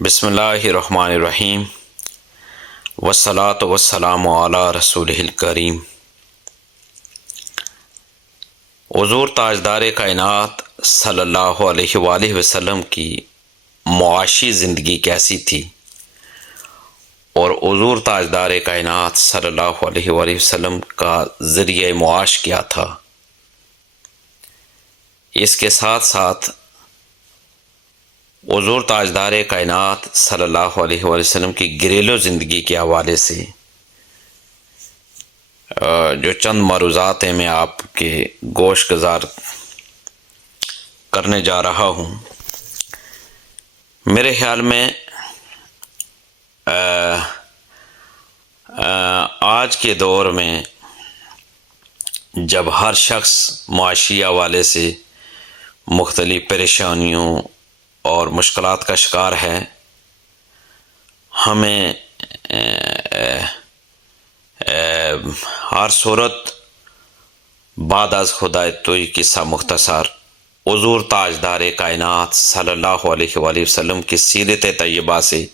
بسم اللہ الرحمن الرحیم والصلاۃ والسلام علی رسولہ الکریم۔ حضور تاجدار کائنات صلی اللہ علیہ وآلہ وسلم کی معاشی زندگی کیسی تھی اور حضور تاجدار کائنات صلی اللہ علیہ وآلہ وسلم کا ذریعہ معاش کیا تھا، اس کے ساتھ ساتھ حضور تاجدار کائنات صلی اللہ علیہ وآلہ وسلم کی گھریلو زندگی کے حوالے سے جو چند معروضات ہیں میں آپ کے گوش گزار کرنے جا رہا ہوں۔ میرے خیال میں آج کے دور میں جب ہر شخص معاشی حوالے سے مختلف پریشانیوں اور مشکلات کا شکار ہے، ہمیں ہر صورت بعد از خدای توئی قصہ مختصر حضور تاجدار کائنات صلی اللہ علیہ وآلہ وسلم کی سیرت طیبہ سے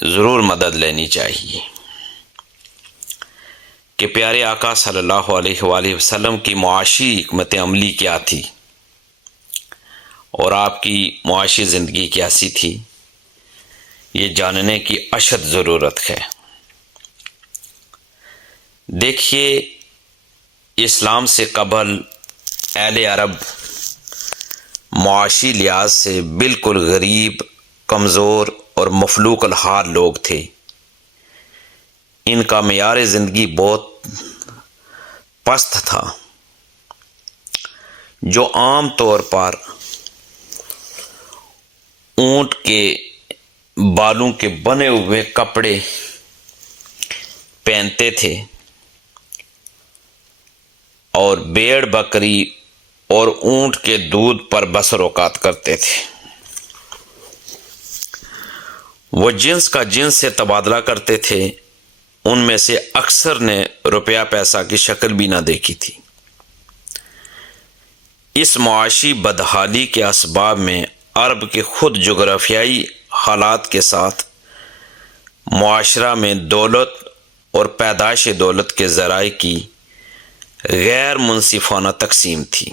ضرور مدد لینی چاہیے کہ پیارے آقا صلی اللہ علیہ وآلہ وسلم کی معاشی حکمت عملی کیا تھی اور آپ کی معاشی زندگی کیسی تھی، یہ جاننے کی اشد ضرورت ہے۔ دیکھیے، اسلام سے قبل اہل عرب معاشی لحاظ سے بالکل غریب، کمزور اور مفلوق الحال لوگ تھے۔ ان کا معیار زندگی بہت پست تھا، جو عام طور پر اونٹ کے بالوں کے بنے ہوئے کپڑے پہنتے تھے اور بھیڑ بکری اور اونٹ کے دودھ پر بسر اوقات کرتے تھے۔ وہ جنس کا جنس سے تبادلہ کرتے تھے، ان میں سے اکثر نے روپیہ پیسہ کی شکل بھی نہ دیکھی تھی۔ اس معاشی بدحالی کے اسباب میں عرب کے خود جغرافیائی حالات کے ساتھ معاشرہ میں دولت اور پیدائش دولت کے ذرائع کی غیر منصفانہ تقسیم تھی،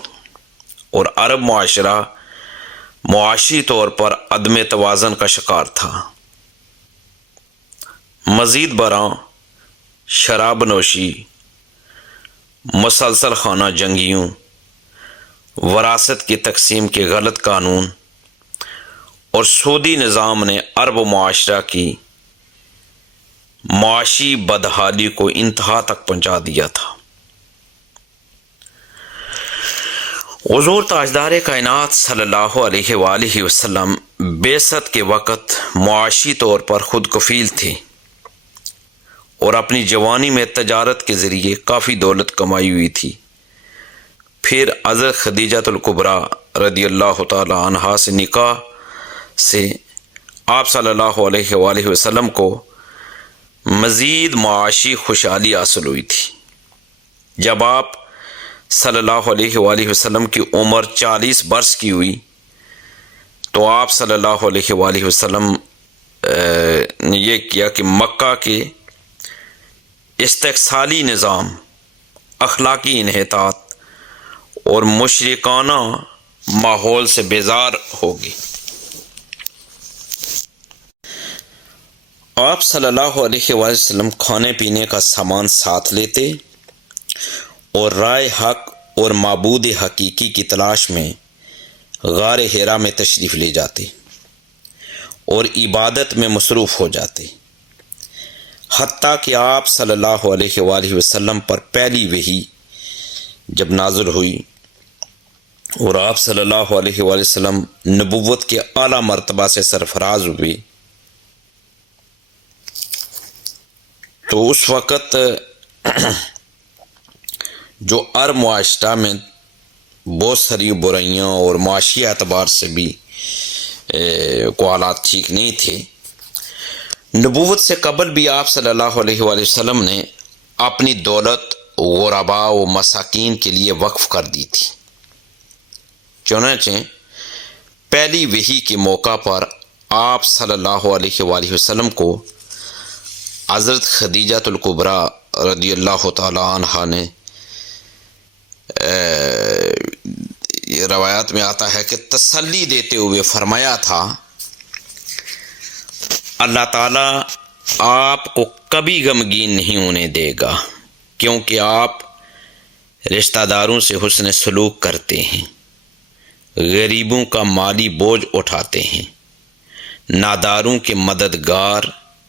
اور عرب معاشرہ معاشی طور پر عدم توازن کا شکار تھا۔ مزید برآں شراب نوشی، مسلسل خانہ جنگیوں، وراثت کی تقسیم کے غلط قانون اور سودی نظام نے عرب معاشرہ کی معاشی بدحالی کو انتہا تک پہنچا دیا تھا۔ حضور تاجدار کائنات صلی اللہ علیہ وآلہ وسلم بعثت کے وقت معاشی طور پر خود کفیل تھے اور اپنی جوانی میں تجارت کے ذریعے کافی دولت کمائی ہوئی تھی۔ پھر حضرت خدیجہ الکبریٰ رضی اللہ تعالی عنہا سے نکاح سے آپ صلی اللہ علیہ وآلہ وسلم کو مزید معاشی خوشحالی حاصل ہوئی تھی۔ جب آپ صلی اللہ علیہ وآلہ وسلم کی عمر 40 برس کی ہوئی تو آپ صلی اللہ علیہ وآلہ وسلم نے یہ کیا کہ مکہ کے استحصالی نظام، اخلاقی انحطاط اور مشرکانہ ماحول سے بیزار ہوگی۔ آپ صلی اللہ علیہ وآلہ وسلم کھانے پینے کا سامان ساتھ لیتے اور رائے حق اور معبود حقیقی کی تلاش میں غار حرا میں تشریف لے جاتے اور عبادت میں مصروف ہو جاتے، حتیٰ کہ آپ صلی اللہ علیہ وآلہ وسلم پر پہلی وحی جب نازل ہوئی اور آپ صلی اللہ علیہ وآلہ وسلم نبوت کے اعلیٰ مرتبہ سے سرفراز ہوئے، تو اس وقت جو عرب معاشرہ میں بہت ساری برائیاں اور معاشی اعتبار سے بھی کو حالات ٹھیک نہیں تھے۔ نبوت سے قبل بھی آپ صلی اللہ علیہ وآلہ وسلم نے اپنی دولت غرباء و مساکین کے لیے وقف کر دی تھی۔ چنانچہ پہلی وحی کے موقع پر آپ صلی اللہ علیہ وآلہ وسلم کو حضرت خدیجہ الکبریٰ رضی اللہ تعالی عنہا نے روایات میں آتا ہے کہ تسلی دیتے ہوئے فرمایا تھا، اللہ تعالیٰ آپ کو کبھی غمگین نہیں ہونے دے گا، کیونکہ آپ رشتہ داروں سے حسن سلوک کرتے ہیں، غریبوں کا مالی بوجھ اٹھاتے ہیں، ناداروں کے مددگار،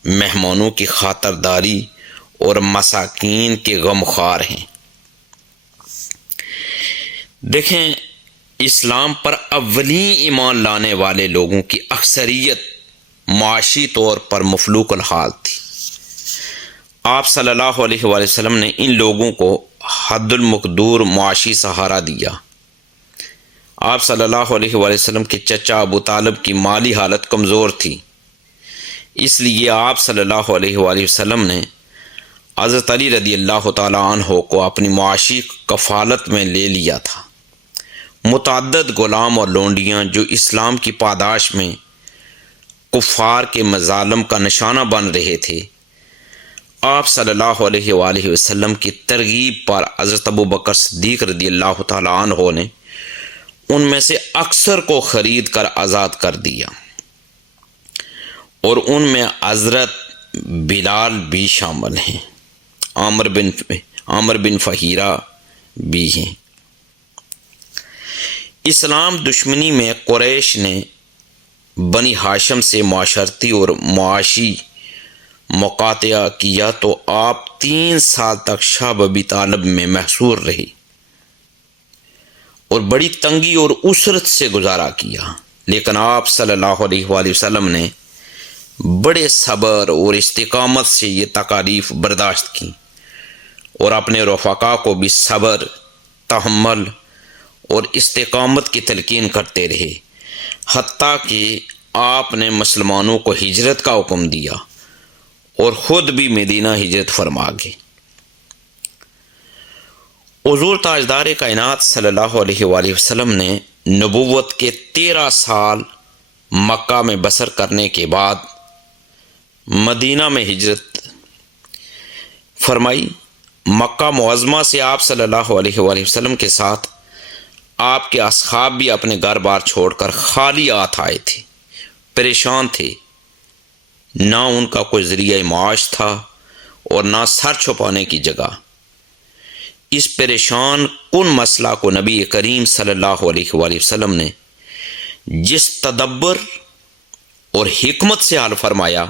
مہمانوں کی خاطرداری اور مساکین کے غمخوار ہیں۔ دیکھیں، اسلام پر اولین ایمان لانے والے لوگوں کی اکثریت معاشی طور پر مفلوق الحال تھی۔ آپ صلی اللہ علیہ وآلہ وسلم نے ان لوگوں کو حد المقدور معاشی سہارا دیا۔ آپ صلی اللہ علیہ وآلہ وسلم کے چچا ابو طالب کی مالی حالت کمزور تھی، اس لیے آپ صلی اللہ علیہ وآلہ وسلم نے حضرت علی رضی اللہ تعالی عنہ کو اپنی معاشی کفالت میں لے لیا تھا۔ متعدد غلام اور لونڈیاں جو اسلام کی پاداش میں کفار کے مظالم کا نشانہ بن رہے تھے، آپ صلی اللہ علیہ وآلہ وسلم کی ترغیب پر حضرت ابو بکر صدیق رضی اللہ تعالی عنہ نے ان میں سے اکثر کو خرید کر آزاد کر دیا، اور ان میں حضرت بلال بھی شامل ہیں، عامر بن فہیرہ بھی ہیں۔ اسلام دشمنی میں قریش نے بنی ہاشم سے معاشرتی اور معاشی مقاطعہ کیا تو آپ 3 سال تک شاہ ابی طالب میں محصور رہے اور بڑی تنگی اور اسرت سے گزارا کیا، لیکن آپ صلی اللہ علیہ وآلہ وسلم نے بڑے صبر اور استقامت سے یہ تکالیف برداشت کی اور اپنے رفقا کو بھی صبر، تحمل اور استقامت کی تلقین کرتے رہے، حتیٰ کہ آپ نے مسلمانوں کو ہجرت کا حکم دیا اور خود بھی مدینہ ہجرت فرما گئے۔ حضور تاجدار کائنات صلی اللہ علیہ وآلہ وسلم نے نبوت کے 13 سال مکہ میں بسر کرنے کے بعد مدینہ میں ہجرت فرمائی۔ مکہ معظمہ سے آپ صلی اللہ علیہ وآلہ وسلم کے ساتھ آپ کے اصحاب بھی اپنے گھر بار چھوڑ کر خالی ہاتھ آئے تھے، پریشان تھے، نہ ان کا کوئی ذریعہ معاش تھا اور نہ سر چھپانے کی جگہ۔ اس پریشان کن مسئلہ کو نبی کریم صلی اللہ علیہ وآلہ وسلم نے جس تدبر اور حکمت سے حل فرمایا،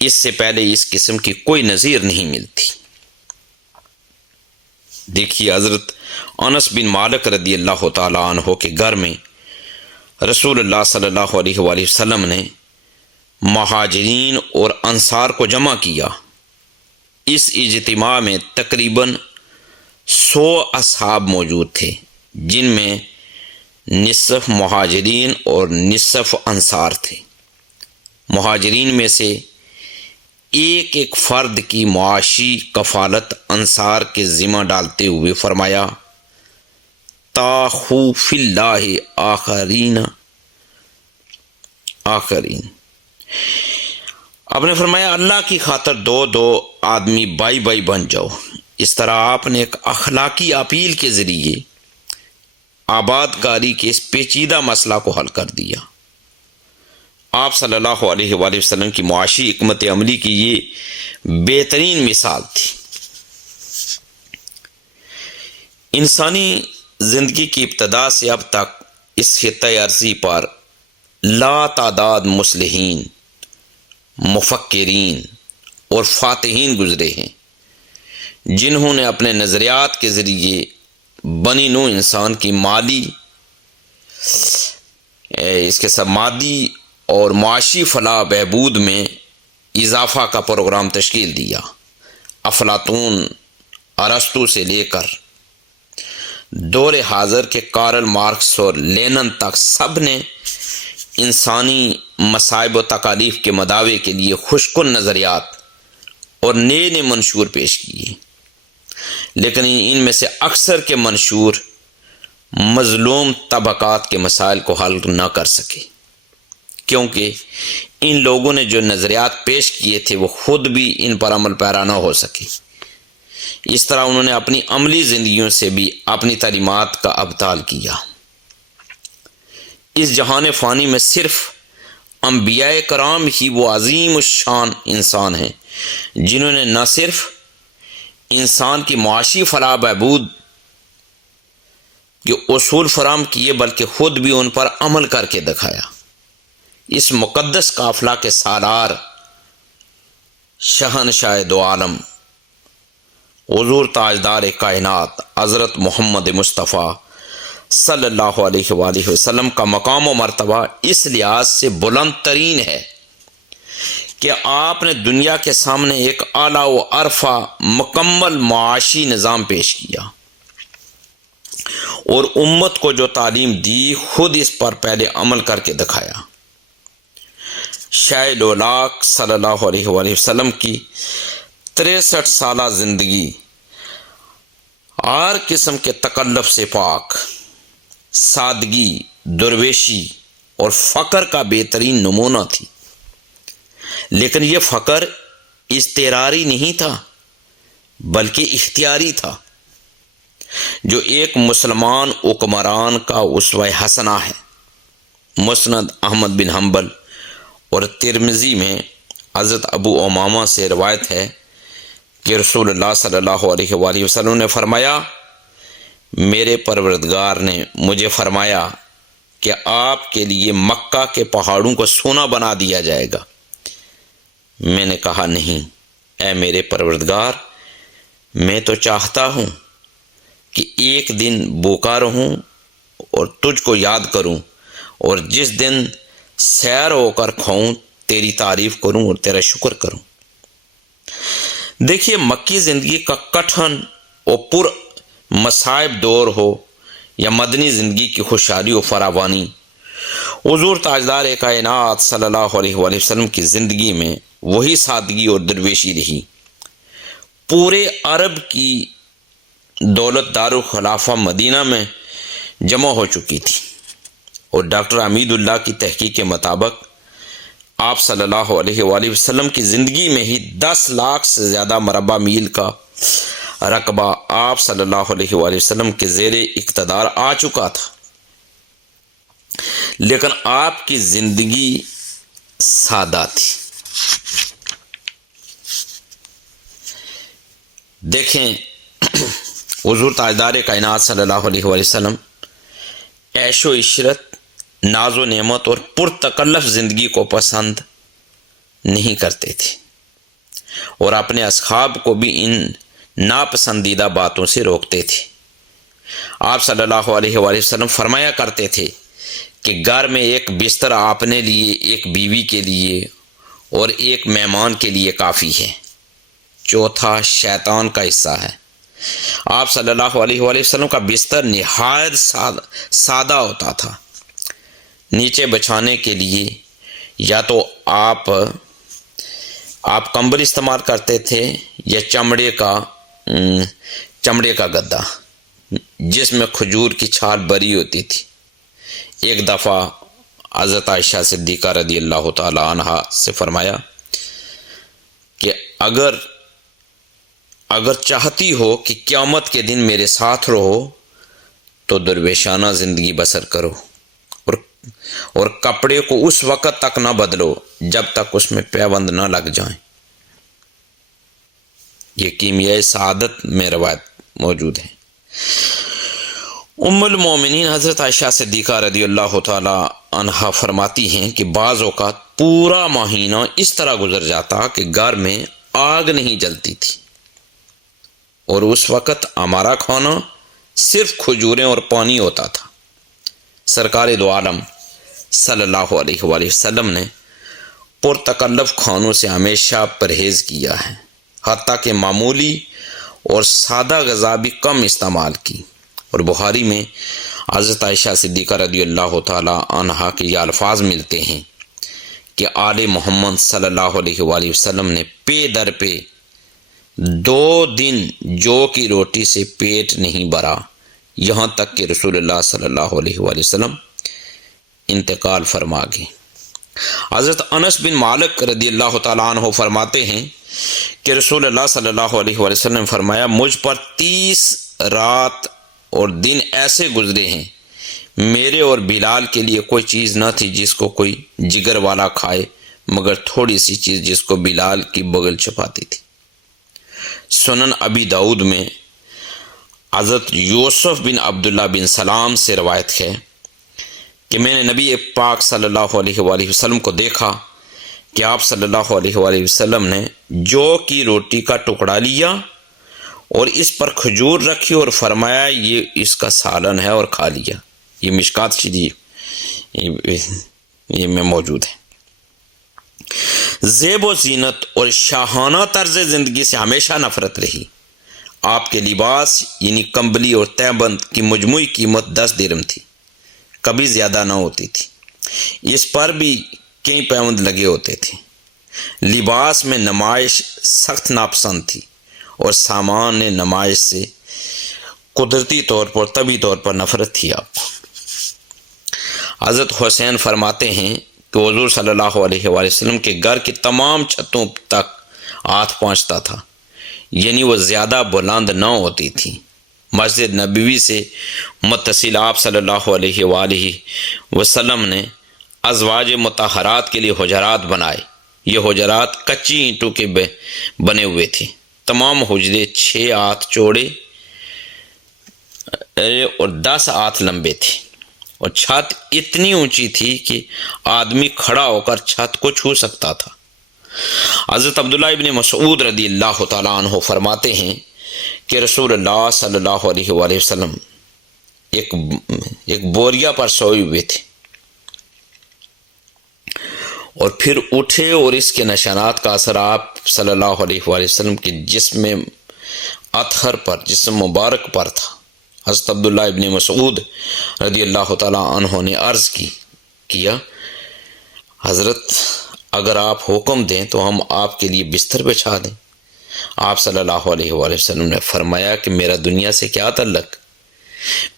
اس سے پہلے اس قسم کی کوئی نظیر نہیں ملتی۔ دیکھیے، حضرت انس بن مالک رضی اللہ تعالی عنہ کے گھر میں رسول اللہ صلی اللہ علیہ وآلہ وسلم نے مہاجرین اور انصار کو جمع کیا۔ اس اجتماع میں تقریباً 100 اصحاب موجود تھے، جن میں نصف مہاجرین اور نصف انصار تھے۔ مہاجرین میں سے ایک ایک فرد کی معاشی کفالت انصار کے ذمہ ڈالتے ہوئے فرمایا، تاخو فی اللہ آخرین۔ آپ نے فرمایا، اللہ کی خاطر دو آدمی بائی بائی بن جاؤ۔ اس طرح آپ نے ایک اخلاقی اپیل کے ذریعے آباد کاری کے اس پیچیدہ مسئلہ کو حل کر دیا۔ آپ صلی اللہ علیہ وآلہ وسلم کی معاشی حکمت عملی کی یہ بہترین مثال تھی۔ انسانی زندگی کی ابتدا سے اب تک اس خطۂ ارضی پر لا تعداد مصلحین، مفکرین اور فاتحین گزرے ہیں، جنہوں نے اپنے نظریات کے ذریعے بنی نوع انسان کی مادی اور معاشی فلاح بہبود میں اضافہ کا پروگرام تشکیل دیا۔ افلاطون، ارسطو سے لے کر دور حاضر کے کارل مارکس اور لینن تک سب نے انسانی مصائب و تکالیف کے مداوع کے لیے خوشکن نظریات اور نئے منشور پیش کیے، لیکن ان میں سے اکثر کے منشور مظلوم طبقات کے مسائل کو حل نہ کر سکے، کیونکہ ان لوگوں نے جو نظریات پیش کیے تھے وہ خود بھی ان پر عمل پیرا نہ ہو سکے۔ اس طرح انہوں نے اپنی عملی زندگیوں سے بھی اپنی تعلیمات کا ابطال کیا۔ اس جہان فانی میں صرف انبیاء کرام ہی وہ عظیم الشان انسان ہیں جنہوں نے نہ صرف انسان کی معاشی فلاح بہبود کے اصول فراہم کیے بلکہ خود بھی ان پر عمل کر کے دکھایا۔ اس مقدس قافلہ کے سالار شہنشاہ دو عالم حضور تاجدار کائنات حضرت محمد مصطفیٰ صلی اللہ علیہ وآلہ وسلم کا مقام و مرتبہ اس لحاظ سے بلند ترین ہے کہ آپ نے دنیا کے سامنے ایک اعلیٰ و عرفہ مکمل معاشی نظام پیش کیا اور امت کو جو تعلیم دی خود اس پر پہلے عمل کر کے دکھایا۔ شاہ لولاک صلی اللہ علیہ وآلہ وسلم کی 63 سالہ زندگی ہر قسم کے تکلف سے پاک، سادگی، درویشی اور فقر کا بہترین نمونہ تھی، لیکن یہ فقر اضطراری نہیں تھا بلکہ اختیاری تھا، جو ایک مسلمان حکمران کا اسوہ حسنہ ہے۔ مسند احمد بن حنبل اور ترمذی میں حضرت ابو امامہ سے روایت ہے کہ رسول اللہ صلی اللہ علیہ وآلہ وسلم نے فرمایا، میرے پروردگار نے مجھے فرمایا کہ آپ کے لیے مکہ کے پہاڑوں کو سونا بنا دیا جائے گا۔ میں نے کہا، نہیں اے میرے پروردگار، میں تو چاہتا ہوں کہ ایک دن بھوکا رہوں اور تجھ کو یاد کروں، اور جس دن سیر ہو کر کھاؤں تیری تعریف کروں اور تیرا شکر کروں۔ دیکھیے، مکی زندگی کا کٹھن اور پر مصائب دور ہو یا مدنی زندگی کی خوشحالی و فراوانی، حضور تاجدار کائنات صلی اللہ علیہ وآلہ وسلم کی زندگی میں وہی سادگی اور درویشی رہی۔ پورے عرب کی دولت دارالخلافہ مدینہ میں جمع ہو چکی تھی، اور ڈاکٹر حمید اللہ کی تحقیق کے مطابق آپ صلی اللہ علیہ وآلہ وسلم کی زندگی میں ہی 10 لاکھ سے زیادہ مربع میل کا رقبہ آپ صلی اللہ علیہ وآلہ وسلم کے زیر اقتدار آ چکا تھا، لیکن آپ کی زندگی سادہ تھی۔ دیکھیں، حضور تاجدار کائنات صلی اللہ علیہ وآلہ وسلم عیش و عشرت، ناز و نعمت اور پرتکلف زندگی کو پسند نہیں کرتے تھے، اور اپنے اصحاب کو بھی ان ناپسندیدہ باتوں سے روکتے تھے۔ آپ صلی اللہ علیہ وآلہ وسلم فرمایا کرتے تھے کہ گھر میں ایک بستر اپنے لیے، ایک بیوی کے لیے اور ایک مہمان کے لیے کافی ہے، چوتھا شیطان کا حصہ ہے۔ آپ صلی اللہ علیہ وآلہ وسلم کا بستر نہایت سادہ ہوتا تھا۔ نیچے بچھانے کے لیے یا تو آپ کمبل استعمال کرتے تھے یا چمڑے کا گدا جس میں کھجور کی چھال بری ہوتی تھی۔ ایک دفعہ حضرت عائشہ صدیقہ رضی اللہ تعالی عنہا سے فرمایا کہ اگر چاہتی ہو کہ قیامت کے دن میرے ساتھ رہو تو درویشانہ زندگی بسر کرو، اور کپڑے کو اس وقت تک نہ بدلو جب تک اس میں پیوند نہ لگ جائیں۔ یہ کیمیائے سعادت میں روایت موجود ہے۔ ام المومنین حضرت عائشہ صدیقہ رضی اللہ تعالی عنہا فرماتی ہیں کہ بعض اوقات پورا مہینہ اس طرح گزر جاتا کہ گھر میں آگ نہیں جلتی تھی، اور اس وقت ہمارا کھانا صرف کھجوریں اور پانی ہوتا تھا۔ سرکار دو عالم صلی اللہ علیہ وآلہ وسلم نے پرتکلف کھانوں سے ہمیشہ پرہیز کیا ہے، حتیٰ کہ معمولی اور سادہ غذا بھی کم استعمال کی، اور بخاری میں حضرت عائشہ صدیقہ رضی اللہ تعالی عنہا کے یہ الفاظ ملتے ہیں کہ آل محمد صلی اللہ علیہ وآلہ وسلم نے پے در پے 2 دن جو کی روٹی سے پیٹ نہیں بھرا، یہاں تک کہ رسول اللہ صلی اللہ علیہ وآلہ وسلم انتقال فرما گئے۔ حضرت انس بن مالک رضی اللہ تعالیٰ عنہ فرماتے ہیں کہ رسول اللہ صلی اللہ علیہ وآلہ وسلم نے فرمایا، مجھ پر 30 رات اور دن ایسے گزرے ہیں، میرے اور بلال کے لیے کوئی چیز نہ تھی جس کو کوئی جگر والا کھائے مگر تھوڑی سی چیز جس کو بلال کی بغل چھپاتی تھی۔ سنن ابی داؤد میں حضرت یوسف بن عبداللہ بن سلام سے روایت ہے کہ میں نے نبی پاک صلی اللہ علیہ وآلہ وسلم کو دیکھا کہ آپ صلی اللہ علیہ وآلہ وسلم نے جو کی روٹی کا ٹکڑا لیا اور اس پر کھجور رکھی اور فرمایا یہ اس کا سالن ہے اور کھا لیا۔ یہ مشکات شریف یہ میں موجود ہے۔ زیب و زینت اور شاہانہ طرز زندگی سے ہمیشہ نفرت رہی۔ آپ کے لباس یعنی کمبلی اور تہبند کی مجموعی قیمت 10 درہم تھی، کبھی زیادہ نہ ہوتی تھی۔ اس پر بھی کئی پیوند لگے ہوتے تھے۔ لباس میں نمائش سخت ناپسند تھی اور سامان نمائش سے قدرتی طور پر طبی طور پر نفرت تھی آپ کو۔ حضرت حسین فرماتے ہیں کہ حضور صلی اللہ علیہ وآلہ وسلم کے گھر کی تمام چھتوں تک ہاتھ پہنچتا تھا، یعنی وہ زیادہ بلند نہ ہوتی تھی۔ مسجد نبوی سے متصل آپ صلی اللہ علیہ وآلہ وسلم نے ازواج مطہرات کے لیے حجرات بنائے۔ یہ حجرات کچی اینٹوں کے بنے ہوئے تھے۔ تمام حجرے 6 ہاتھ چوڑے اور 10 ہاتھ لمبے تھے، اور چھت اتنی اونچی تھی کہ آدمی کھڑا ہو کر چھت کو چھو سکتا تھا۔ حضرت عبداللہ ابن مسعود رضی اللہ تعالیٰ عنہ فرماتے ہیں کہ رسول اللہ صلی اللہ علیہ وآلہ وسلم ایک بوریا پر سوئے ہوئے تھے اور پھر اٹھے، اور اس کے نشانات کا اثر آپ صلی اللہ علیہ وآلہ وسلم کے جسم اطہر پر، جسم مبارک پر تھا۔ حضرت عبداللہ ابن مسعود رضی اللہ تعالیٰ عنہ نے عرض کیا، حضرت اگر آپ حکم دیں تو ہم آپ کے لیے بستر بچھا دیں۔ آپ صلی اللہ علیہ وآلہ وسلم نے فرمایا کہ میرا دنیا سے کیا تعلق؟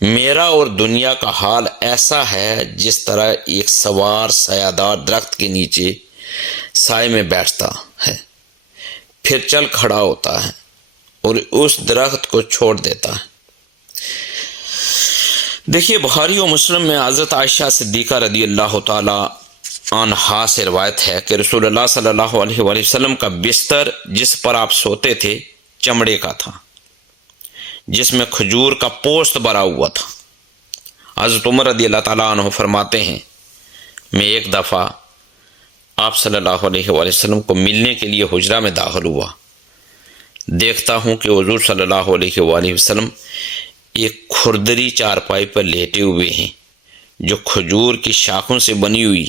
میرا اور دنیا کا حال ایسا ہے جس طرح ایک سوار سایہ دار درخت کے نیچے سائے میں بیٹھتا ہے، پھر چل کھڑا ہوتا ہے اور اس درخت کو چھوڑ دیتا ہے۔ دیکھیے بخاری و مسلم میں حضرت عائشہ صدیقہ رضی اللہ تعالی عنہا سے روایت ہے کہ رسول اللہ صلی اللہ علیہ وآلہ وسلم کا بستر جس پر آپ سوتے تھے چمڑے کا تھا، جس میں کھجور کا پوست بھرا ہوا تھا۔ حضرت عمر رضی اللہ تعالیٰ عنہ فرماتے ہیں، میں ایک دفعہ آپ صلی اللہ علیہ وآلہ وسلم کو ملنے کے لیے حجرہ میں داخل ہوا، دیکھتا ہوں کہ حضور صلی اللہ علیہ وآلہ وسلم ایک کھردری چارپائی پر لیٹے ہوئے ہیں جو کھجور کی شاخوں سے بنی ہوئی،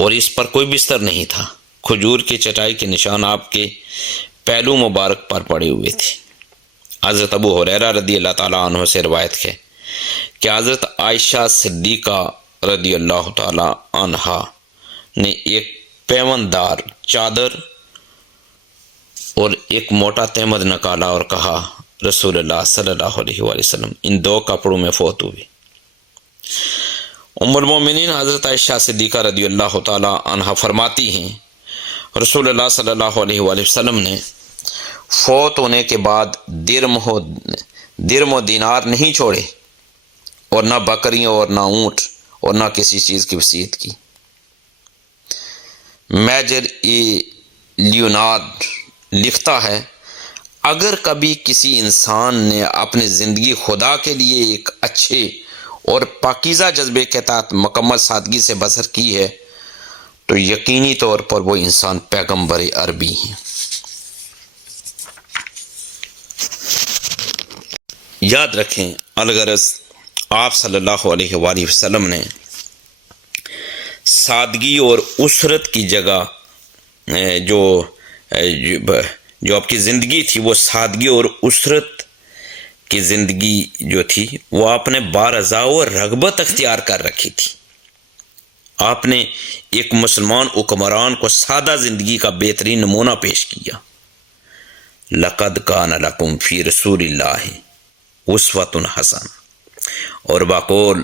اور اس پر کوئی بستر نہیں تھا۔ کھجور کی چٹائی کے نشان آپ کے پہلو مبارک پر پڑے ہوئے تھے۔ حضرت ابو ہریرہ رضی اللہ تعالیٰ عنہ سے روایت ہے کہ حضرت عائشہ صدیقہ رضی اللہ تعالیٰ عنہا نے ایک پیوند دار چادر اور ایک موٹا تہمد نکالا اور کہا، رسول اللہ صلی اللہ علیہ وآلہ وسلم ان 2 کپڑوں میں فوت ہوئے۔ ام المومنین حضرت عائشہ صدیقہ رضی اللہ تعالی عنہا فرماتی ہیں، رسول اللہ صلی اللہ علیہ وآلہ وسلم نے فوت ہونے کے بعد درم و دینار نہیں چھوڑے، اور نہ بکریاں اور نہ اونٹ اور نہ کسی چیز کی وصیت کی۔ میجر لیونارڈ لکھتا ہے، اگر کبھی کسی انسان نے اپنی زندگی خدا کے لیے ایک اچھے اور پاکیزہ جذبے کے تحت مکمل سادگی سے بسر کی ہے تو یقینی طور پر وہ انسان پیغمبر عربی ہیں۔ یاد رکھیں، الغرض آپ صلی اللہ علیہ وآلہ وسلم نے سادگی اور اسرت کی جگہ جو آپ کی زندگی تھی وہ سادگی اور اسرت کی زندگی جو تھی وہ آپ نے بارضا و رغبت اختیار کر رکھی تھی۔ آپ نے ایک مسلمان حکمران کو سادہ زندگی کا بہترین نمونہ پیش کیا۔ لقد کان لکم فی رسول اللہ اسوۃ حسن، اور بقول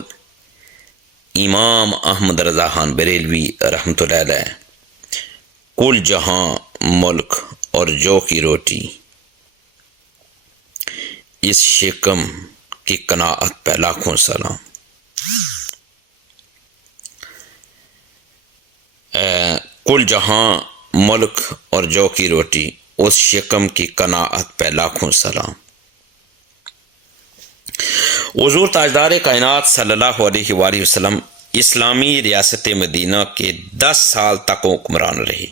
امام احمد رضا خان بریلوی رحمۃ اللہ علیہ، کل جہاں ملک اور جو کی روٹی، اس شکم کی قناعت پہ لاکھوں سلام۔ کل جہاں ملک اور جو کی روٹی، اس شکم کی قناعت پہ لاکھوں سلام۔ حضور تاجدار کائنات صلی اللہ علیہ وآلہ وسلم اسلامی ریاست مدینہ کے 10 سال تک حکمران رہے۔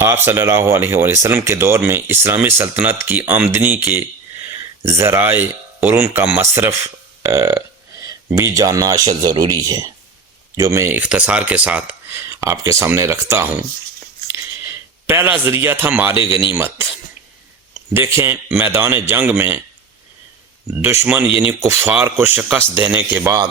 آپ صلی اللہ علیہ وآلہ وسلم کے دور میں اسلامی سلطنت کی آمدنی کے ذرائع اور ان کا مصرف بھی جاننا اشد ضروری ہے، جو میں اختصار کے ساتھ آپ کے سامنے رکھتا ہوں۔ پہلا ذریعہ تھا مال غنیمت۔ دیکھیں، میدان جنگ میں دشمن یعنی کفار کو شکست دینے کے بعد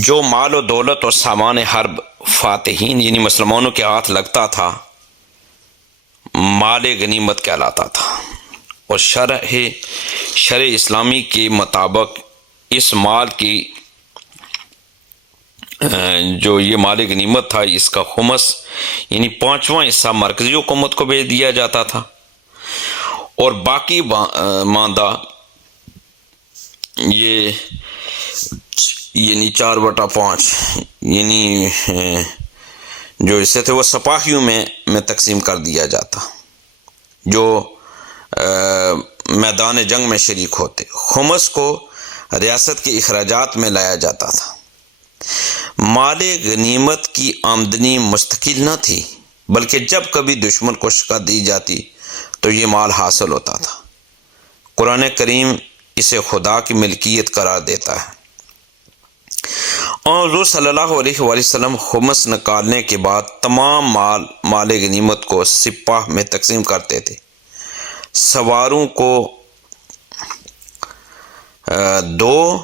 جو مال و دولت اور سامان حرب فاتحین یعنی مسلمانوں کے ہاتھ لگتا تھا، مال غنیمت کہلاتا تھا، اور شرع اسلامی کے مطابق اس مال کی جو یہ مال غنیمت تھا، اس کا خمس یعنی 5واں حصہ مرکزی حکومت کو بھیج دیا جاتا تھا، اور باقی ماندہ یہ یعنی 4/5 یعنی جو حصے تھے وہ سپاہیوں میں تقسیم کر دیا جاتا، جو میدان جنگ میں شریک ہوتے۔ خمس کو ریاست کے اخراجات میں لایا جاتا تھا۔ مال غنیمت کی آمدنی مستقل نہ تھی، بلکہ جب کبھی دشمن کو شکست دی جاتی تو یہ مال حاصل ہوتا تھا۔ قرآن کریم اسے خدا کی ملکیت قرار دیتا ہے، اور حضور صلی اللہ علیہ وآلہ وسلم خمس نکالنے کے بعد تمام مال غنیمت کو سپاہ میں تقسیم کرتے تھے۔ سواروں کو 2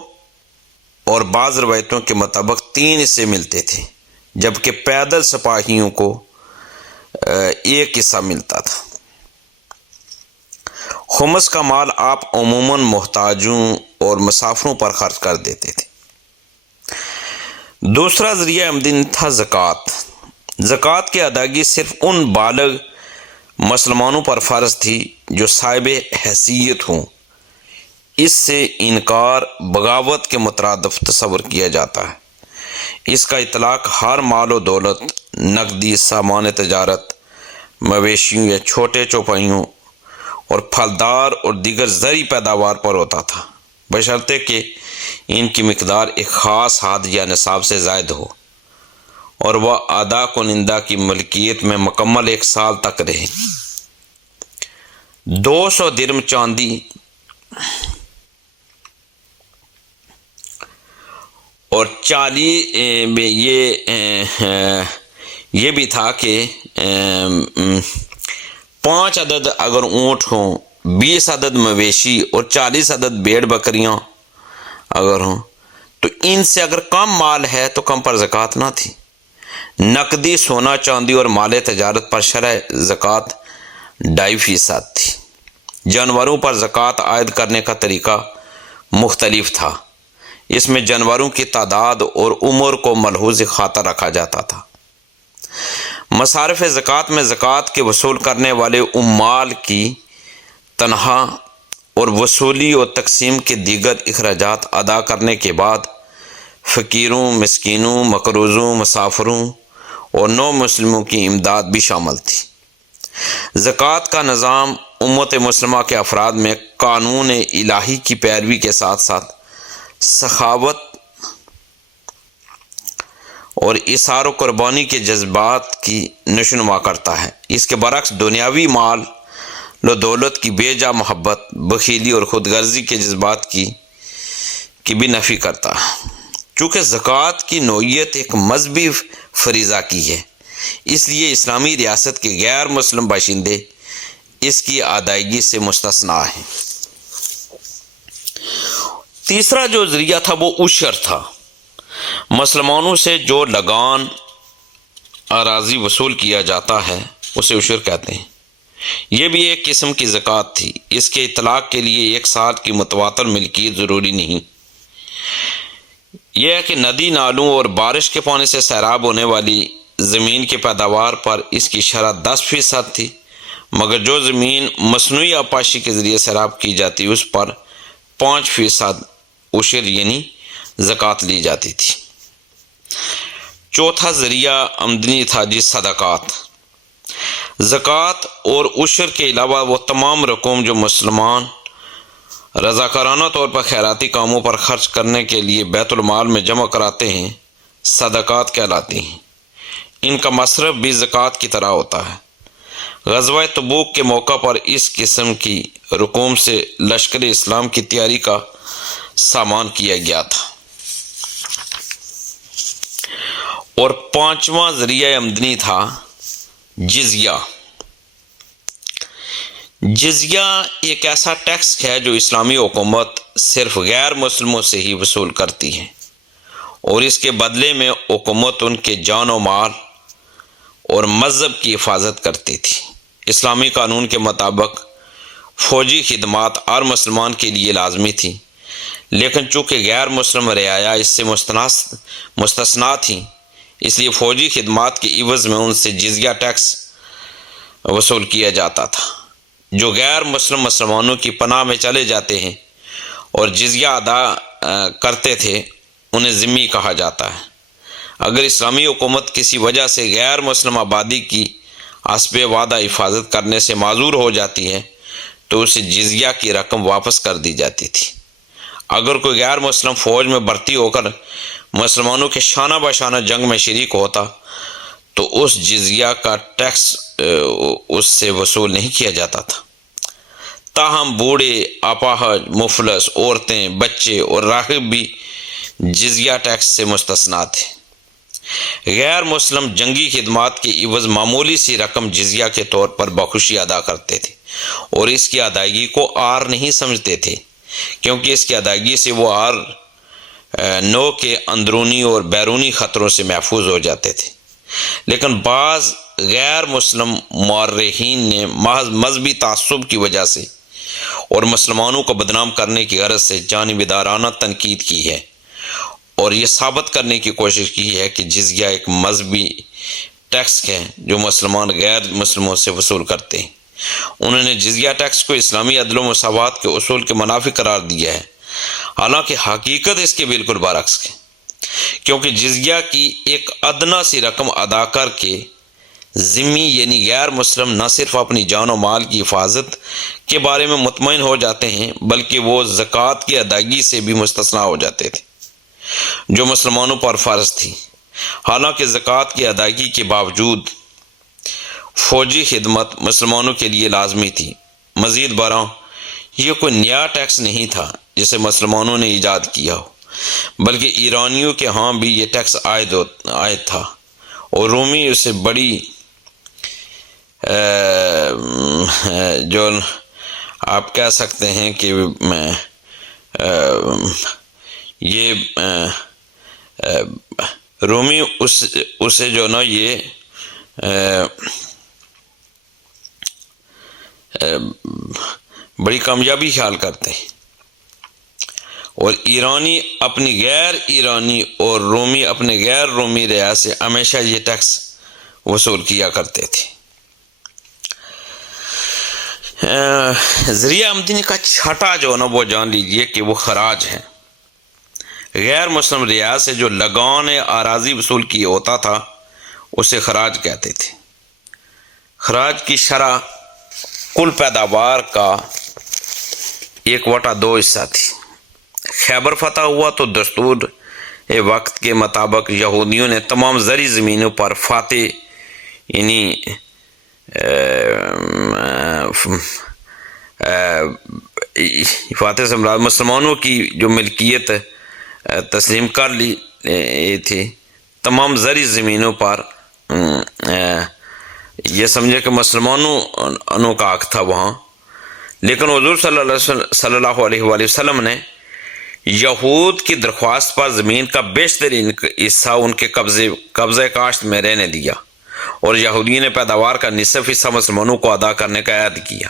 اور بعض روایتوں کے مطابق 3 حصے ملتے تھے، جبکہ پیدل سپاہیوں کو 1 حصہ ملتا تھا۔ خمس کا مال آپ عموماً محتاجوں اور مسافروں پر خرچ کر دیتے تھے۔ دوسرا ذریعہ آمدنی تھا زکوٰۃ۔ زکوٰۃ کی ادائیگی صرف ان بالغ مسلمانوں پر فرض تھی جو صاحب حیثیت ہوں۔ اس سے انکار بغاوت کے مترادف تصور کیا جاتا ہے۔ اس کا اطلاق ہر مال و دولت، نقدی، سامان تجارت، مویشیوں یا چھوٹے چوپائیوں اور پھلدار اور دیگر زرعی پیداوار پر ہوتا تھا، بشرطے کہ ان کی مقدار ایک خاص حد یا نصاب سے زائد ہو اور وہ ادا کنندہ کی ملکیت میں مکمل 1 سال تک رہے۔ 200 درم چاندی اور 40 یہ بھی تھا کہ 5 عدد اگر اونٹ ہوں، 20 عدد مویشی اور 40 عدد بھیڑ بکریاں اگر ہوں تو ان سے اگر کم مال ہے تو کم پر زکوٰۃ نہ تھی۔ نقدی سونا چاندی اور مال تجارت پر شرح زکوٰۃ 2.5% تھی۔ جانوروں پر زکوٰۃ عائد کرنے کا طریقہ مختلف تھا۔ اس میں جانوروں کی تعداد اور عمر کو ملحوظ خاطر رکھا جاتا تھا۔ مصارف زکوٰۃ میں زکوٰۃ کے وصول کرنے والے عمال کی تنخواہ اور وصولی اور تقسیم کے دیگر اخراجات ادا کرنے کے بعد فقیروں، مسکینوں، مقروضوں، مسافروں اور نو مسلموں کی امداد بھی شامل تھی۔ زکوٰۃ کا نظام امت مسلمہ کے افراد میں قانون الہی کی پیروی کے ساتھ ساتھ سخاوت اور اثار و قربانی کے جذبات کی نشوونما کرتا ہے۔ اس کے برعکس دنیاوی مال و دولت کی بے جا محبت، بخیلی اور خود غرضی کے جذبات کی بھی نفی کرتا ہے۔ چونکہ زکوٰۃ کی نوعیت ایک مذہبی فریضہ کی ہے، اس لیے اسلامی ریاست کے غیر مسلم باشندے اس کی ادائیگی سے مستثنیٰ ہیں۔ تیسرا جو ذریعہ تھا وہ عشر تھا۔ مسلمانوں سے جو لگان اراضی وصول کیا جاتا ہے اسے عشر کہتے ہیں۔ یہ بھی ایک قسم کی زکوٰۃ تھی۔ اس کے اطلاق کے لیے 1 سال کی متواتر ملکیت ضروری نہیں۔ یہ ہے کہ ندی نالوں اور بارش کے پانی سے سیراب ہونے والی زمین کی پیداوار پر اس کی شرح 10% تھی، مگر جو زمین مصنوعی آبپاشی کے ذریعے سیراب کی جاتی اس پر 5% عشر یعنی زکوٰۃ لی جاتی تھی۔ چوتھا ذریعہ آمدنی تھا جی صدقات۔ زکوٰۃ اور عشر کے علاوہ وہ تمام رقوم جو مسلمان رضاکارانہ طور پر خیراتی کاموں پر خرچ کرنے کے لیے بیت المال میں جمع کراتے ہیں صدقات کہلاتی ہیں۔ ان کا مصرف بھی زکوٰۃ کی طرح ہوتا ہے۔ غزوہ تبوک کے موقع پر اس قسم کی رقوم سے لشکر اسلام کی تیاری کا سامان کیا گیا تھا۔ اور 5واں ذریعہ آمدنی تھا جزیہ۔ جزیہ ایک ایسا ٹیکس ہے جو اسلامی حکومت صرف غیر مسلموں سے ہی وصول کرتی ہے، اور اس کے بدلے میں حکومت ان کے جان و مال اور مذہب کی حفاظت کرتی تھی۔ اسلامی قانون کے مطابق فوجی خدمات ہر مسلمان کے لیے لازمی تھی، لیکن چونکہ غیر مسلم رعایا اس سے مستثنا تھیں، اس لیے فوجی خدمات کے عوض میں ان سے جزیہ ٹیکس وصول کیا جاتا تھا۔ جو غیر مسلم مسلمانوں کی پناہ میں چلے جاتے ہیں اور جزیہ ادا کرتے تھے انہیں ذمی کہا جاتا ہے۔ اگر اسلامی حکومت کسی وجہ سے غیر مسلم آبادی کی حسب وعدہ حفاظت کرنے سے معذور ہو جاتی ہے تو اسے جزیہ کی رقم واپس کر دی جاتی تھی۔ اگر کوئی غیر مسلم فوج میں بھرتی ہو کر مسلمانوں کے شانہ بشانہ جنگ میں شریک ہوتا تو اس جزیہ کا ٹیکس اس سے وصول نہیں کیا جاتا تھا۔ تاہم بوڑھے، اپاہج، مفلس، عورتیں، بچے اور راغب بھی جزیہ ٹیکس سے مستثنا تھے۔ غیر مسلم جنگی خدمات کے عوض معمولی سی رقم جزیہ کے طور پر بخوشی ادا کرتے تھے اور اس کی ادائیگی کو عار نہیں سمجھتے تھے، کیونکہ اس کی ادائیگی سے وہ ہر نوع کے اندرونی اور بیرونی خطروں سے محفوظ ہو جاتے تھے۔ لیکن بعض غیر مسلم مورخین نے محض مذہبی تعصب کی وجہ سے اور مسلمانوں کو بدنام کرنے کی غرض سے جانبدارانہ تنقید کی ہے اور یہ ثابت کرنے کی کوشش کی ہے کہ جزیہ ایک مذہبی ٹیکس ہے جو مسلمان غیر مسلموں سے وصول کرتے ہیں۔ انہوں نے جزیہ ٹیکس کو اسلامی عدل و مساوات کے اصول کے منافی قرار دیا ہے، حالانکہ حقیقت اس کے بالکل برعکس ہے، کیونکہ جزیہ کی ایک ادنا سی رقم ادا کر کے ذمی یعنی غیر مسلم نہ صرف اپنی جان و مال کی حفاظت کے بارے میں مطمئن ہو جاتے ہیں بلکہ وہ زکوٰۃ کی ادائیگی سے بھی مستثنا ہو جاتے تھے جو مسلمانوں پر فرض تھی۔ حالانکہ زکوٰۃ کی ادائیگی کے باوجود فوجی خدمت مسلمانوں کے لیے لازمی تھی۔ مزید برآں یہ کوئی نیا ٹیکس نہیں تھا جسے مسلمانوں نے ایجاد کیا ہو، بلکہ ایرانیوں کے ہاں بھی یہ ٹیکس عائد تھا اور رومی اسے بڑی جو آپ کہہ سکتے ہیں کہ یہ رومی اسے جو نا یہ بڑی کامیابی خیال کرتے ہیں، اور ایرانی اپنی غیر ایرانی اور رومی اپنے غیر رومی رعایا سے ہمیشہ یہ ٹیکس وصول کیا کرتے تھے۔ ذریعہ آمدنی کا چھٹا جو نا وہ جان لیجئے کہ وہ خراج ہے۔ غیر مسلم رعایا سے جو لگان اراضی وصول کیا ہوتا تھا اسے خراج کہتے تھے۔ خراج کی شرح کل پیداوار کا 1/2 حصہ تھی۔ خیبر فتح ہوا تو دستور وقت کے مطابق یہودیوں نے تمام زرعی زمینوں پر فاتح یعنی فاتح سے مراد مسلمانوں کی جو ملکیت تسلیم کر لی تھی۔ تمام زرعی زمینوں پر یہ سمجھے کہ مسلمانوں کا حق تھا وہاں، لیکن حضور صلی اللہ علیہ وآلہ وسلم نے یہود کی درخواست پر زمین کا بیشترین حصہ ان کے قبضہ کاشت میں رہنے دیا اور یہودیوں نے پیداوار کا نصف حصہ مسلمانوں کو ادا کرنے کا عہد کیا۔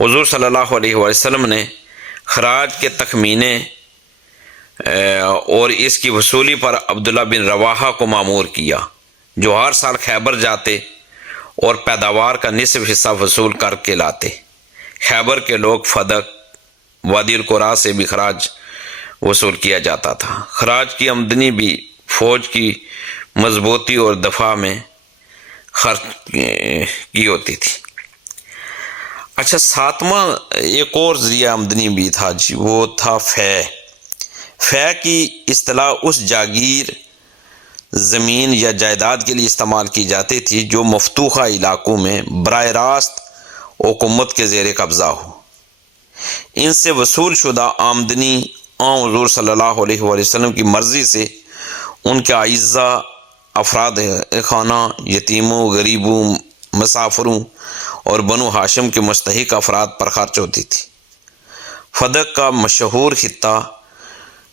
حضور صلی اللہ علیہ وسلم نے خراج کے تخمینے اور اس کی وصولی پر عبداللہ بن رواحہ کو مامور کیا، جو ہر سال خیبر جاتے اور پیداوار کا نصف حصہ وصول کر کے لاتے۔ خیبر کے لوگ فدق، وادی القرا سے بھی خراج وصول کیا جاتا تھا۔ خراج کی آمدنی بھی فوج کی مضبوطی اور دفاع میں خرچ کی ہوتی تھی۔ اچھا، ساتواں ایک اور ذریعہ آمدنی بھی تھا جی، وہ تھا فے۔ فے کی اصطلاح اس جاگیر، زمین یا جائیداد کے لیے استعمال کی جاتی تھی جو مفتوحہ علاقوں میں براہ راست حکومت کے زیر قبضہ ہو۔ ان سے وصول شدہ آمدنی حضور صلی اللہ علیہ وسلم کی مرضی سے ان کے اعزاء، افراد خانہ، یتیموں، غریبوں، مسافروں اور بنو ہاشم کے مستحق افراد پر خرچ ہوتی تھی۔ فدق کا مشہور خطہ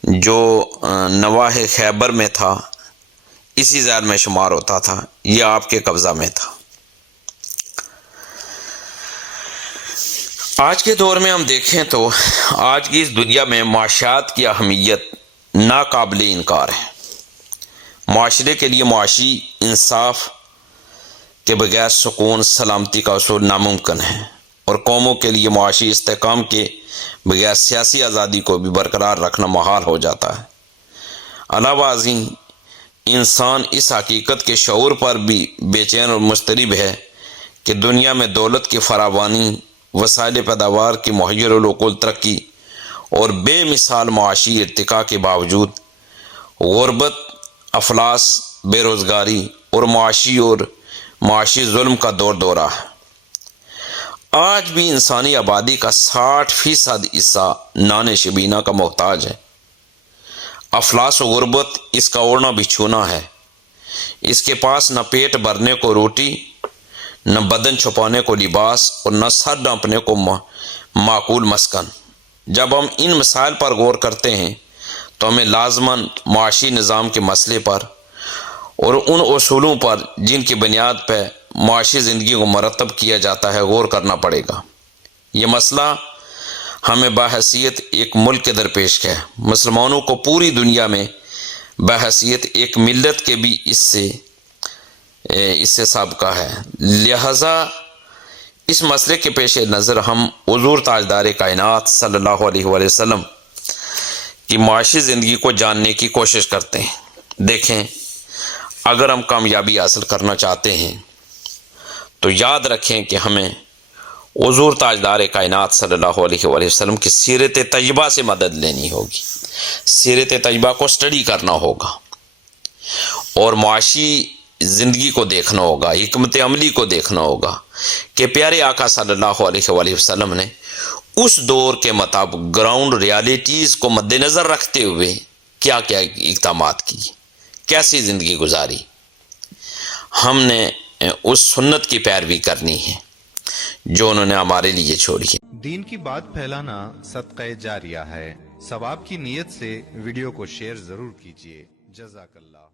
جو نواح خیبر میں تھا اسی ذیل میں شمار ہوتا تھا، یہ آپ کے قبضہ میں تھا۔ آج کے دور میں ہم دیکھیں تو آج کی اس دنیا میں معاشیات کی اہمیت ناقابل انکار ہے۔ معاشرے کے لیے معاشی انصاف کے بغیر سکون، سلامتی کا حصول ناممکن ہے، اور قوموں کے لیے معاشی استحکام کے بغیر سیاسی آزادی کو بھی برقرار رکھنا محال ہو جاتا ہے۔ علاوہ ازیں انسان اس حقیقت کے شعور پر بھی بے چین اور مضطرب ہے کہ دنیا میں دولت کی فراوانی، وسائل پیداوار کی مہیر العقول ترقی اور بے مثال معاشی ارتقاء کے باوجود غربت، افلاس، بے روزگاری اور معاشی ظلم کا دور دورہ ہے۔ آج بھی انسانی آبادی کا 60% حصہ نان شبینہ کا محتاج ہے۔ افلاس و غربت اس کا اوڑھنا بچھونا ہے۔ اس کے پاس نہ پیٹ بھرنے کو روٹی، نہ بدن چھپانے کو لباس، اور نہ سر ڈھانپنے کو معقول مسکن۔ جب ہم ان مسائل پر غور کرتے ہیں تو ہمیں لازماً معاشی نظام کے مسئلے پر اور ان اصولوں پر جن کی بنیاد پہ معاشی زندگی کو مرتب کیا جاتا ہے غور کرنا پڑے گا۔ یہ مسئلہ ہمیں بحیثیت ایک ملک کے درپیش ہے۔ مسلمانوں کو پوری دنیا میں بحیثیت ایک ملت کے بھی اس سے سابقہ ہے، لہذا اس مسئلے کے پیش نظر ہم حضور تاجدار کائنات صلی اللہ علیہ وآلہ وسلم کی معاشی زندگی کو جاننے کی کوشش کرتے ہیں۔ دیکھیں، اگر ہم کامیابی حاصل کرنا چاہتے ہیں تو یاد رکھیں کہ ہمیں حضور تاجدار کائنات صلی اللہ علیہ وآلہ وسلم کی سیرت طیبہ سے مدد لینی ہوگی، سیرت طیبہ کو سٹڈی کرنا ہوگا، اور معاشی زندگی کو دیکھنا ہوگا، حکمت عملی کو دیکھنا ہوگا کہ پیارے آقا صلی اللہ علیہ وآلہ وسلم نے اس دور کے مطابق گراؤنڈ ریالٹیز کو مد نظر رکھتے ہوئے کیا کیا اقدامات کی، کیسی زندگی گزاری۔ ہم نے اس سنت کی پیروی کرنی ہے جو انہوں نے ہمارے لیے چھوڑی ہے۔ دین کی بات پھیلانا صدقہ جاریہ ہے، ثواب کی نیت سے ویڈیو کو شیئر ضرور کیجیے۔ جزاک اللہ۔